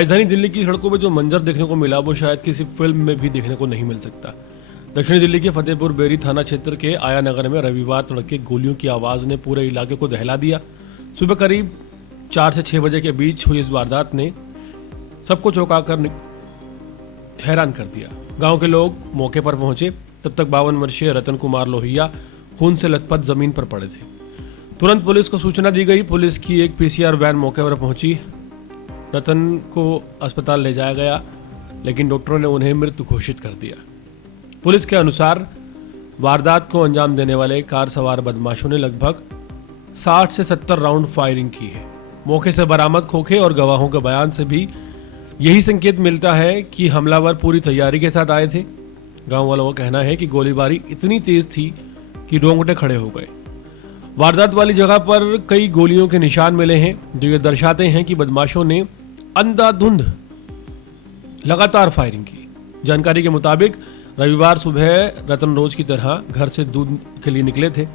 राजधानी दिल्ली की सड़कों में जो मंजर देखने को मिला वो शायद किसी फिल्म में भी देखने को नहीं मिल सकता। दक्षिणी दिल्ली के फतेहपुर बेरी थाना क्षेत्र के आया नगर में रविवार तड़के गोलियों की आवाज ने पूरे इलाके को दहला दिया। सुबह करीब 4 से 6 बजे के बीच हुई इस वारदात ने सबको चौंकाकर हैरान कर दिया। गांव के लोग मौके पर पहुंचे तब तक 52 वर्षीय रतन कुमार लोहिया खून से लथपथ जमीन पर पड़े थे। तुरंत पुलिस को सूचना दी गई। पुलिस की एक पीसीआर वैन मौके पर पहुंची। रतन को अस्पताल ले जाया गया लेकिन डॉक्टरों ने उन्हें मृत घोषित कर दिया। पुलिस के अनुसार वारदात को अंजाम देने वाले कार सवार बदमाशों ने लगभग 60 से 70 राउंड फायरिंग की है। मौके से बरामद खोखे और गवाहों के बयान से भी यही संकेत मिलता है कि हमलावर पूरी तैयारी के साथ आए थे। गांव वालों का कहना है कि गोलीबारी इतनी तेज थी कि रोंगटे खड़े हो गए। वारदात वाली जगह पर कई गोलियों के निशान मिले हैं जो ये दर्शाते हैं कि बदमाशों ने अंधाधुंध लगातार फायरिंग की। जानकारी के मुताबिक रविवार सुबह रतन रोज की तरह घर से दूध के लिए निकले थे।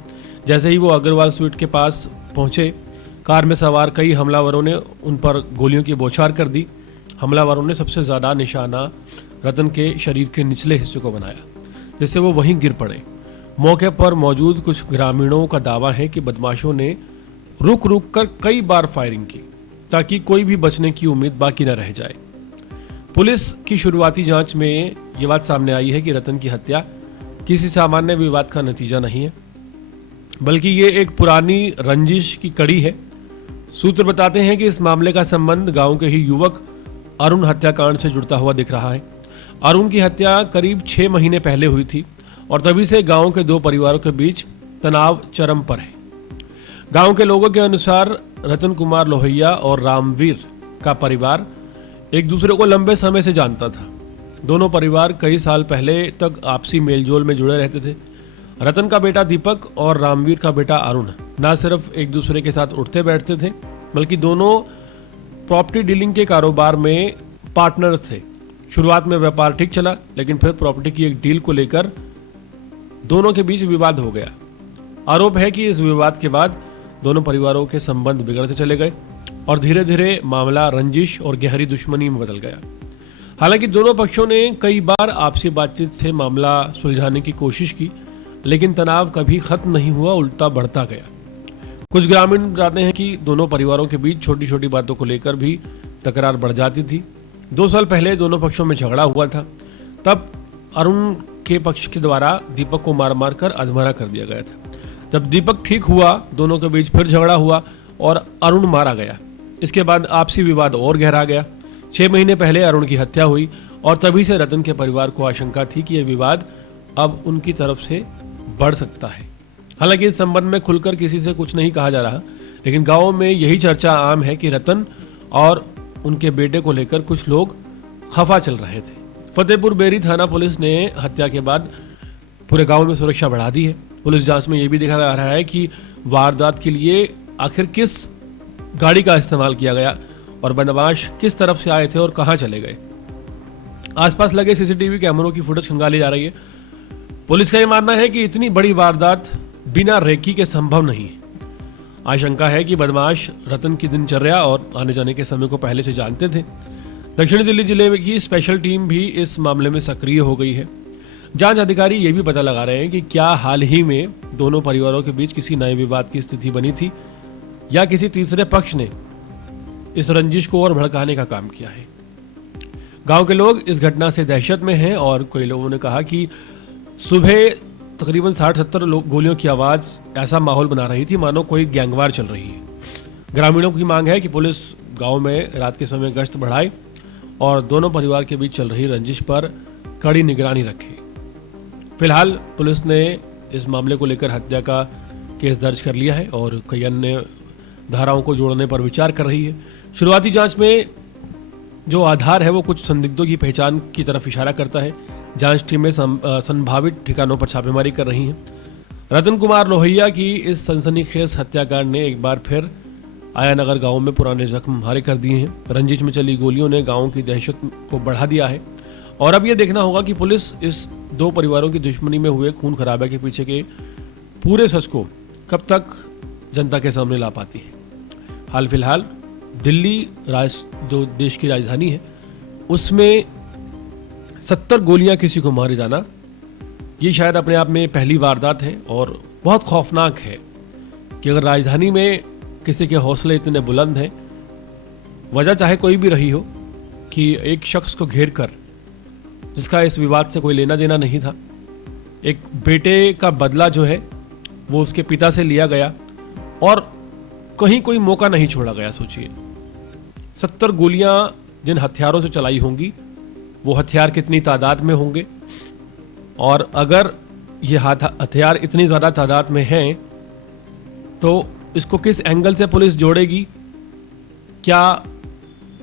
जैसे ही वो अग्रवाल स्वीट के पास पहुंचे, कार में सवार कई हमलावरों ने उन पर गोलियों की बौछार कर दी। हमलावरों ने सबसे ज़्यादा निशाना रतन के शरीर के निचले हिस्से को बनाया, जिससे वो वहीं गिर पड़े। मौके पर मौजूद कुछ ग्रामीणों का दावा है कि बदमाशों ने रुक रुक कर कई बार फायरिंग की ताकि कोई भी बचने की उम्मीद बाकी न रह जाए। पुलिस की शुरुआती जांच में ये बात सामने आई है कि रतन की हत्या किसी सामान्य विवाद का नतीजा नहीं है, बल्कि ये एक पुरानी रंजिश की कड़ी है। सूत्र बताते हैं कि इस मामले का संबंध गांव के ही युवक अरुण हत्याकांड से जुड़ता हुआ दिख रहा है। अरुण की हत्या करीब 6 महीने पहले हुई थी और तभी से गांव के 2 परिवारों के बीच तनाव चरम पर है। गांव के लोगों के अनुसार रतन कुमार लोहिया और रामवीर का परिवार एक दूसरे को लंबे समय से जानता था। दोनों परिवार कई साल पहले तक आपसी मेलजोल में जुड़े रहते थे। रतन का बेटा दीपक और रामवीर का बेटा अरुण न सिर्फ एक दूसरे के साथ उठते बैठते थे, बल्कि दोनों प्रॉपर्टी डीलिंग के कारोबार में पार्टनर्स थे। शुरुआत में व्यापार ठीक चला, लेकिन फिर प्रॉपर्टी की एक डील को लेकर दोनों के बीच विवाद हो गया। आरोप है कि इस विवाद के बाद दोनों परिवारों के संबंध बिगड़ते चले गए और धीरे धीरे मामला रंजिश और गहरी दुश्मनी में बदल गया। हालांकि दोनों पक्षों ने कई बार आपसी बातचीत से मामला सुलझाने की कोशिश की, लेकिन तनाव कभी खत्म नहीं हुआ, उल्टा बढ़ता गया। कुछ ग्रामीण बताते हैं कि दोनों परिवारों के बीच छोटी छोटी बातों को लेकर भी तकरार बढ़ जाती थी। 2 साल पहले दोनों पक्षों में झगड़ा हुआ था। तब अरुण के पक्ष के द्वारा दीपक को मार मार कर अधमरा कर दिया गया था। जब दीपक ठीक हुआ, दोनों के बीच फिर झगड़ा हुआ और अरुण मारा गया। इसके बाद आपसी विवाद और गहरा गया। 6 महीने पहले अरुण की हत्या हुई और तभी से रतन के परिवार को आशंका थी कि यह विवाद अब उनकी तरफ से बढ़ सकता है। हालांकि इस संबंध में खुलकर किसी से कुछ नहीं कहा जा रहा, लेकिन गाँव में यही चर्चा आम है कि रतन और उनके बेटे को लेकर कुछ लोग खफा चल रहे थे। फतेहपुर बेरी थाना पुलिस ने हत्या के बाद पूरे गांव में सुरक्षा बढ़ा दी है। पुलिस जांच में यह भी देखा जा रहा है कि वारदात के लिए आखिर किस गाड़ी का इस्तेमाल किया गया और बदमाश किस तरफ से आए थे और कहां चले गए। आसपास लगे सीसीटीवी कैमरों की फुटेज खंगाली जा रही है। पुलिस का यह मानना है कि इतनी बड़ी वारदात बिना रेकी के संभव नहीं है। आशंका है कि बदमाश रतन की दिनचर्या और आने जाने के समय को पहले से जानते थे। दक्षिणी दिल्ली जिले की स्पेशल टीम भी इस मामले में सक्रिय हो गई है। जांच अधिकारी ये भी पता लगा रहे हैं कि क्या हाल ही में दोनों परिवारों के बीच किसी नए विवाद की स्थिति बनी थी या किसी तीसरे पक्ष ने इस रंजिश को और भड़काने का काम किया है। गांव के लोग इस घटना से दहशत में हैं और कई लोगों ने कहा कि सुबह तकरीबन 60-70 गोलियों की आवाज़ ऐसा माहौल बना रही थी मानो कोई गैंगवार चल रही है। ग्रामीणों की मांग है कि पुलिस गांव में रात के समय गश्त बढ़ाए और दोनों परिवार के बीच चल रही रंजिश पर कड़ी निगरानी रखे। फिलहाल पुलिस ने इस मामले को लेकर हत्या का केस दर्ज कर लिया है और कई अन्य धाराओं को जोड़ने पर विचार कर रही है। शुरुआती जांच में जो आधार है वो कुछ संदिग्धों की पहचान की तरफ इशारा करता है। जांच टीमें संभावित ठिकानों पर छापेमारी कर रही हैं। रतन कुमार लोहिया की इस सनसनीखेज हत्याकांड ने एक बार फिर आया नगर गांव में पुराने जख्म हरे कर दिए हैं। रंजिश में चली गोलियों ने गांव की दहशत को बढ़ा दिया है और अब यह देखना होगा कि पुलिस इस 2 परिवारों की दुश्मनी में हुए खून खराबे के पीछे के पूरे सच को कब तक जनता के सामने ला पाती है। हाल फिलहाल दिल्ली जो देश की राजधानी है उसमें 70 गोलियां किसी को मारे जाना, ये शायद अपने आप में पहली वारदात है और बहुत खौफनाक है कि अगर राजधानी में किसी के हौसले इतने बुलंद हैं, वजह चाहे कोई भी रही हो, कि एक शख्स को घेर कर, जिसका इस विवाद से कोई लेना देना नहीं था, एक बेटे का बदला जो है वो उसके पिता से लिया गया और कहीं कोई मौका नहीं छोड़ा गया। सोचिए 70 गोलियां जिन हथियारों से चलाई होंगी, वो हथियार कितनी तादाद में होंगे, और अगर ये हथियार इतनी ज़्यादा तादाद में हैं तो इसको किस एंगल से पुलिस जोड़ेगी? क्या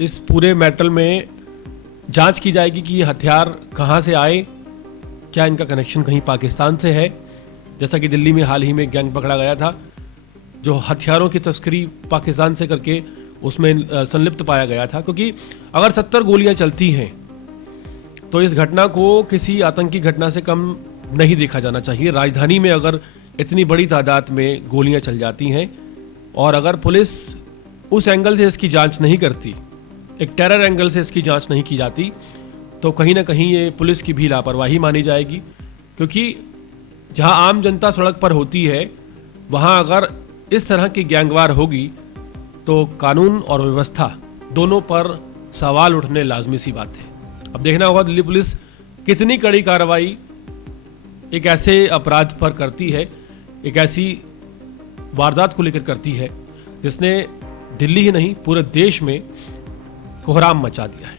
इस पूरे मैटर में जांच की जाएगी कि ये हथियार कहाँ से आए? क्या इनका कनेक्शन कहीं पाकिस्तान से है? जैसा कि दिल्ली में हाल ही में गैंग पकड़ा गया था जो हथियारों की तस्करी पाकिस्तान से करके उसमें संलिप्त पाया गया था। क्योंकि अगर 70 गोलियां चलती हैं तो इस घटना को किसी आतंकी घटना से कम नहीं देखा जाना चाहिए। राजधानी में अगर इतनी बड़ी तादाद में गोलियां चल जाती हैं और अगर पुलिस उस एंगल से इसकी जांच नहीं करती, एक टेरर एंगल से इसकी जांच नहीं की जाती, तो कहीं ना कहीं ये पुलिस की भी लापरवाही मानी जाएगी। क्योंकि जहां आम जनता सड़क पर होती है, वहां अगर इस तरह की गैंगवार होगी तो कानून और व्यवस्था दोनों पर सवाल उठने लाजमी सी बात है। अब देखना होगा दिल्ली पुलिस कितनी कड़ी कार्रवाई एक ऐसे अपराध पर करती है, एक ऐसी वारदात को लेकर करती है जिसने दिल्ली ही नहीं पूरे देश में कोहराम मचा दिया है।